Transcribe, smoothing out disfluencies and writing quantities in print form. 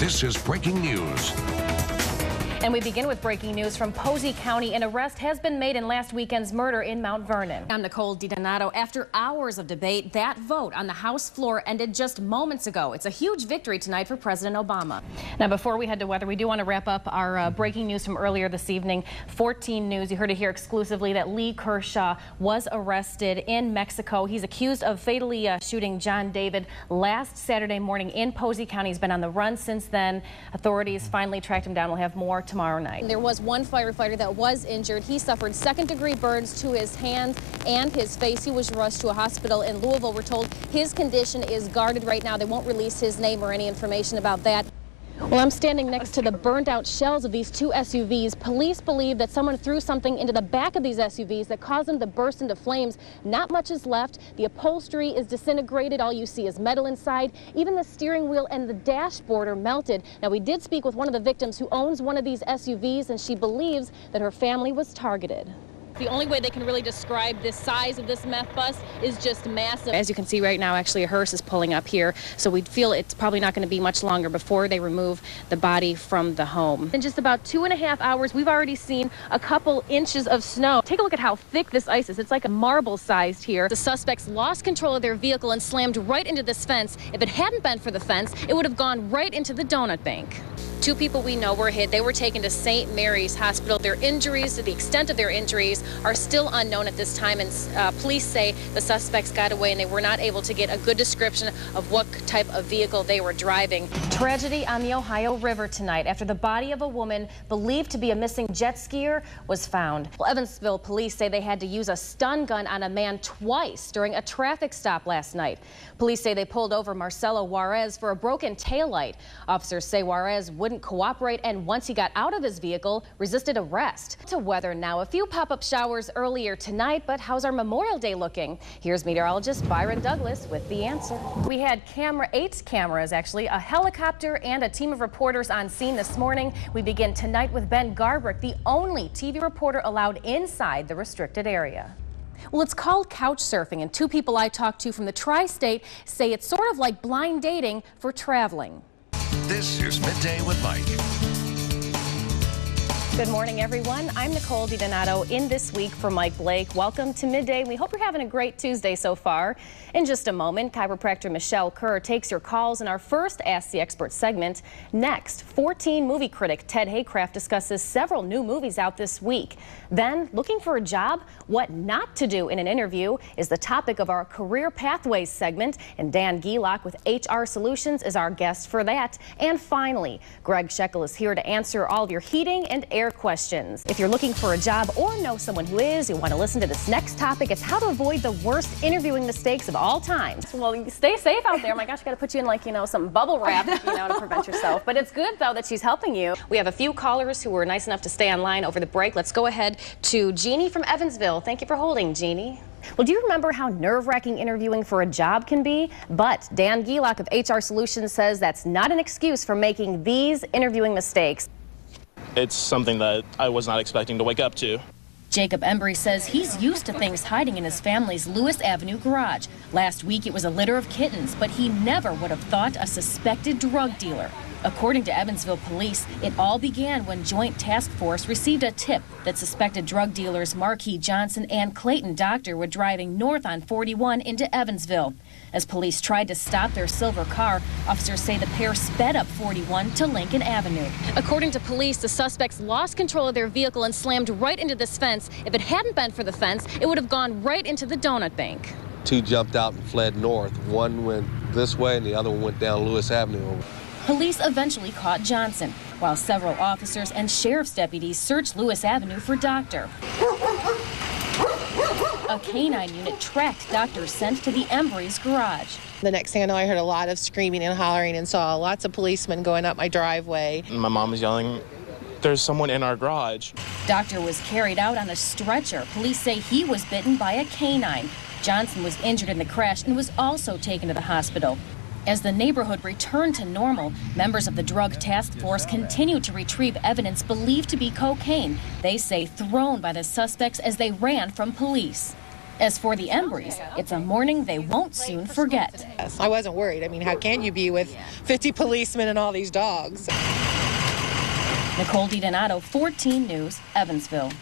This is breaking news. And we begin with breaking news from Posey County. An arrest has been made in last weekend's murder in Mount Vernon. I'm Nicole M. After hours of debate, that vote on the House floor ended just moments ago. It's a huge victory tonight for President Obama. Now, before we head to weather, we do want to wrap up our breaking news from earlier this evening. 14 News, you heard it here exclusively that Lee Kershaw was arrested in Mexico. He's accused of fatally shooting John David last Saturday morning in Posey County. He's been on the run since then. Authorities finally tracked him down. We'll have more tomorrow night. There was one firefighter that was injured. He suffered second-degree burns to his hands and his face. He was rushed to a hospital in Louisville. We're told his condition is guarded right now. They won't release his name or any information about that. Well, I'm standing next to the burned-out shells of these two SUVs. Police believe that someone threw something into the back of these SUVs that caused them to burst into flames. Not much is left. The upholstery is disintegrated. All you see is metal inside. Even the steering wheel and the dashboard are melted. Now, we did speak with one of the victims who owns one of these SUVs, and she believes that her family was targeted. The only way they can really describe the size of this meth bust is just massive. As you can see right now, actually a hearse is pulling up here, so we feel it's probably not going to be much longer before they remove the body from the home. In just about 2.5 hours, we've already seen a couple inches of snow. Take a look at how thick this ice is. It's like a marble sized here. The suspects lost control of their vehicle and slammed right into this fence. If it hadn't been for the fence, it would have gone right into the donut bank. Two people we know were hit. They were taken to St. Mary's Hospital. Their injuries, to the extent of their injuries, are still unknown at this time, and police say the suspects got away and they were not able to get a good description of what type of vehicle they were driving. Tragedy on the Ohio River tonight after the body of a woman believed to be a missing jet skier was found. Well, Evansville police say they had to use a stun gun on a man twice during a traffic stop last night. Police say they pulled over Marcelo Juarez for a broken taillight. Officers say Juarez wouldn't cooperate and once he got out of his vehicle, resisted arrest. To weather now, a few pop-up showers earlier tonight, but how's our Memorial Day looking? Here's meteorologist Byron Douglas with the answer. We had 8 cameras, actually, a helicopter and a team of reporters on scene this morning. We begin tonight with Ben Garbrick, the only TV reporter allowed inside the restricted area. Well, it's called couch surfing, and two people I talked to from the tri-state say it's sort of like blind dating for traveling. This is Midday with Mike. Good morning, everyone. I'm Nicole M. in this week for Mike Blake. Welcome to Midday. We hope you're having a great Tuesday so far. In just a moment, chiropractor Michelle Kerr takes your calls in our first Ask the Expert segment. Next, 14 movie critic Ted Haycraft discusses several new movies out this week. Then, looking for a job? What not to do in an interview is the topic of our Career Pathways segment, and Dan Gielach with HR Solutions is our guest for that. And finally, Greg Shekel is here to answer all of your heating and air questions. If you're looking for a job or know someone who is, you want to listen to this next topic. It's how to avoid the worst interviewing mistakes of all time. Well, stay safe out there. My gosh, I got to put you in like, some bubble wrap, to prevent yourself. But it's good, though, that she's helping you. We have a few callers who were nice enough to stay online over the break. Let's go ahead to Jeannie from Evansville. Thank you for holding, Jeannie. Well, do you remember how nerve-wracking interviewing for a job can be? But Dan Gielach of HR Solutions says that's not an excuse for making these interviewing mistakes. It's something that I was not expecting to wake up to. Jacob Embry says he's used to things hiding in his family's Lewis Avenue garage. Last week it was a litter of kittens, but he never would have thought a suspected drug dealer. According to Evansville police, it all began when Joint Task Force received a tip that suspected drug dealers Marquis Johnson and Clayton Doctor were driving north on 41 into Evansville. As police tried to stop their silver car, officers say the pair sped up 41 to Lincoln Avenue. According to police, the suspects lost control of their vehicle and slammed right into this fence. If it hadn't been for the fence, it would have gone right into the donut bank. Two jumped out and fled north. One went this way and the other one went down Lewis Avenue. Police eventually caught Johnson, while several officers and sheriff's deputies searched Lewis Avenue for Doctor. A canine unit tracked Doctor sent to the Embry's garage. The next thing I know, I heard a lot of screaming and hollering and saw lots of policemen going up my driveway. My mom was yelling, "There's someone in our garage." Doctor was carried out on a stretcher. Police say he was bitten by a canine. Johnson was injured in the crash and was also taken to the hospital. As the neighborhood returned to normal, members of the Drug Task Force continued to retrieve evidence believed to be cocaine, they say thrown by the suspects as they ran from police. As for the Embrys, it's a morning they won't soon forget. I wasn't worried. I mean, how can you be with 50 policemen and all these dogs? Nicole DiDonato, 14 News, Evansville.